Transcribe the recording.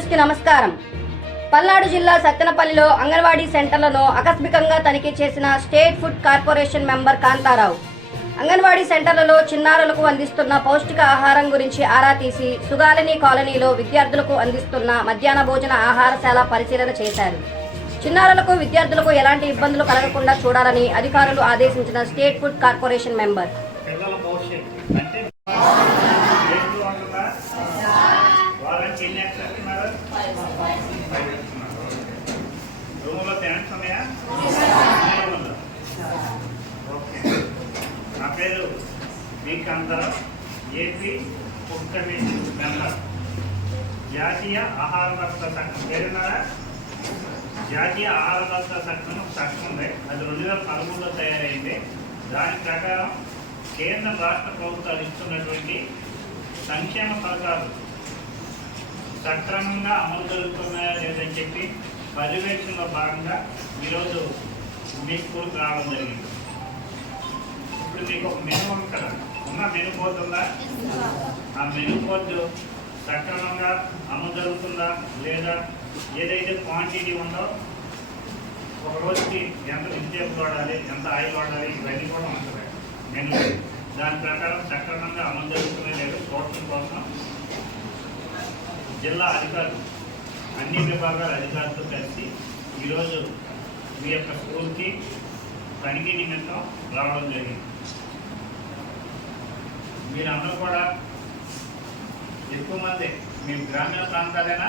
News కి నమస్కారం. పల్నాడు జిల్లా సత్తెనపల్లిలో అంగన్వాడీ సెంటర్లను ఆకస్మికంగా తనిఖీ చేసిన state food corporation member Kantharao anganwadi సెంటర్లలో చిన్నారులకు అందిస్తున్న పౌష్టిక ఆహారం గురించి ఆరా తీసి సుగాలిని కాలనీలో విద్యార్థులకు అందిస్తున్న మధ్యాహ్న భోజన ఆహారశాల పరిశీలన చేశారు. చిన్నారులకు విద్యార్థులకు ఎలాంటి ఇబ్బందులు కలగకుండా చూడాలని అధికారులు ఆదేశించిన స్టేట్ ఫుడ్ కార్పొరేషన్ మెంబర్ నా పేరు B Kantharao, AP food commission member. జాతీయ ఆహార భద్రత చట్టం పేరున్నారా? జాతీయ ఆహార భద్రత చట్టం చట్టం ఉంది. అది 2013లో తయారైంది. దాని ప్రకారం కేంద్ర రాష్ట్ర ప్రభుత్వాలు ఇస్తున్నటువంటి సంక్షేమ పథకాలు సక్రమంగా అమలు జరుగుతున్నాయా లేదని చెప్పి పర్యవేక్షణలో భాగంగా ఈరోజు మీ స్కూల్కి రావడం జరిగింది. ఇప్పుడు మీకు ఒక మెనూ ఉంది కదా, ఉన్న మెనూ బోర్డు ఉందా? ఆ మెనూ బోర్డు సక్రమంగా అమలు జరుగుతుందా లేదా, ఏదైతే క్వాంటిటీ ఉందో ఒక రోజుకి ఎంత వెజిటేబుల్ వాడాలి, ఎంత ఆయిల్ వాడాలి, ఇవన్నీ కూడా ఉంటుంది మెనూ. దాని ప్రకారం సక్రమంగా అమలు జరుగుతుందో లేదో చూడటం కోసం జిల్లా అధికారులు అన్ని విభాగాల అధికారులతో కలిసి ఈరోజు మీ యొక్క స్కూల్కి తనిఖీ నిమిత్తం రావడం జరిగింది. మీరందరూ కూడా ఎక్కువ మంది మీ గ్రామీణ ప్రాంతాలైనా